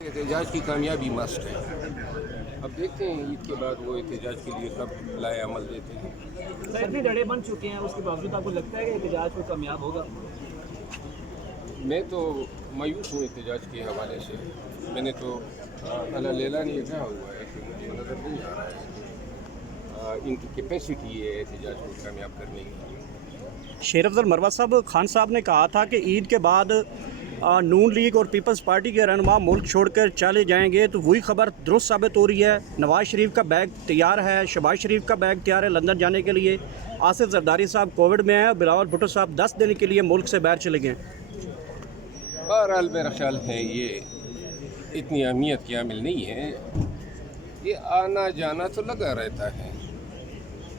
एहतजाज की कामयाबी मस्ट है। अब देखते हैं ईद के बाद वो एहतजाज के लिए कब लाए अमल देते हैं। सर भी दड़े बन चुके हैं, उसके बावजूद आपको लगता है कि एहतजाज को कामयाब होगा? मैं तो मायूस हूँ एहतजाज के हवाले से। मैंने तो अल्लाह लेला नहीं कहा हुआ है कि मुझे नज़र नहीं आ रहा है इनकी कैपेसिटी है एहतजाज को कामयाब करने की। शेर अफजल मरवत साहब, खान साहब ने कहा था कि ईद के बाद नून लीग और पीपल्स पार्टी के रहनुमा मुल्क छोड़कर चले जाएंगे, तो वही खबर दुरुस्त साबित हो रही है। नवाज शरीफ का बैग तैयार है, शहबाज शरीफ का बैग तैयार है लंदन जाने के लिए। आसिफ जरदारी साहब कोविड में हैं, बिलावल भुट्टो साहब 10 दिन के लिए मुल्क से बाहर चले गए। बहरहाल मेरा ख्याल है ये इतनी अहमियत की हामिल नहीं है। ये आना जाना तो लगा रहता है।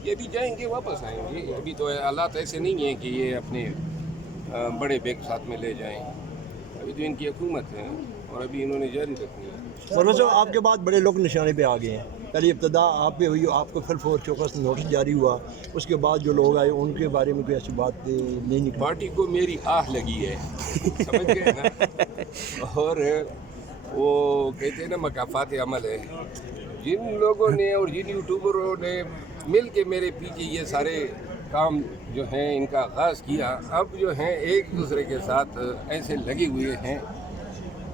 ये भी जाएंगे वापस आएंगे। अभी तो हालात ऐसे नहीं हैं कि ये अपने बड़े बैग साथ में ले जाएं। अभी तो इनकी हुकूमत है और अभी इन्होंने जारी रखनी है। मरवत साहब, आपके बाद बड़े लोग निशाने पे आ गए हैं। पहले इब्तदा आप पे हुई, आपको फिर फोर चौकस नोटिस जारी हुआ, उसके बाद जो लोग आए उनके बारे में कोई ऐसी बात नहीं निकली। पार्टी को मेरी आह लगी है, समझ गए ना। और वो कहते हैं ना मकाफात अमल है। जिन लोगों ने और जिन यूट्यूबरों ने मिल के मेरे पीछे ये सारे काम जो हैं इनका आगाज़ किया, अब जो हैं एक दूसरे के साथ ऐसे लगे हुए हैं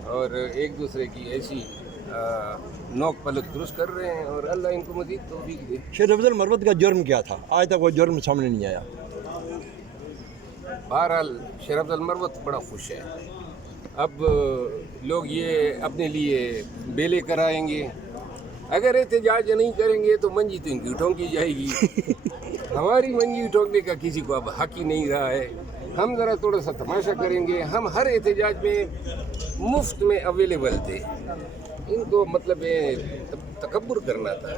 और एक दूसरे की ऐसी नोक पलक दुरुस्त कर रहे हैं और अल्लाह इनको मज़ीद तौफीक दे। शेर अफजल मरवत का जुर्म क्या था? आज तक वो जुर्म सामने नहीं आया। बहरहाल शेर अफजल मरवत बड़ा खुश है। अब लोग ये अपने लिए बेले कराएंगे। अगर एहतजाज नहीं करेंगे तो मंजी तो इनकी ठोंकी जाएगी। हमारी मंजी ठोकने का किसी को अब हक ही नहीं रहा है। हम ज़रा थोड़ा सा तमाशा करेंगे। हम हर एहतजाज में मुफ्त में अवेलेबल थे। इनको मतलब तकब्बुर करना था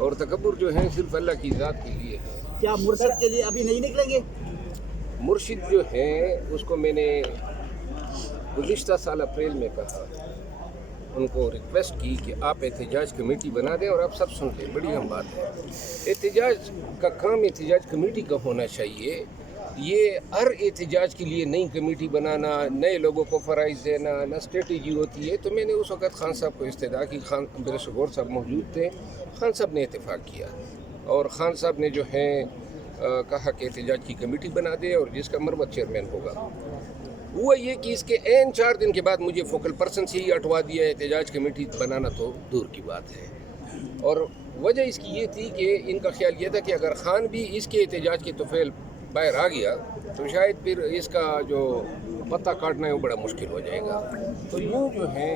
और तकब्बुर जो है सिर्फ अल्लाह की ज़ात के लिए है। क्या मुर्शिद के लिए अभी नहीं निकलेंगे? मुर्शिद जो है उसको मैंने गुज़िश्ता साल अप्रैल में कहा, उनको रिक्वेस्ट की कि आप एहतजाज कमेटी बना दें और आप सब सुन लें। बड़ी अहम बात है। एहतजाज का काम एहतजाज कमेटी का होना चाहिए। ये हर एहतजाज के लिए नई कमेटी बनाना, नए लोगों को फ़राइज़ देना ना स्ट्रेटजी होती है। तो मैंने उस वक़्त खान साहब को इस्तदा की। खान गौर साहब मौजूद थे। खान साहब ने इत्तेफाक किया और खान साहब ने जो है कहा कि एहतजाज की कमेटी बना दे और जिसका मरवत चेयरमैन होगा। हुआ ये कि इसके एन 4 दिन के बाद मुझे फोकल पर्सन से ही हटवा दिया। एहतजाज कमेटी बनाना तो दूर की बात है। और वजह इसकी ये थी कि इनका ख्याल ये था कि अगर खान भी इसके एहतजाज के तुफैल बाहर आ गया तो शायद फिर इसका जो पत्ता काटना है वो बड़ा मुश्किल हो जाएगा। तो यूँ जो है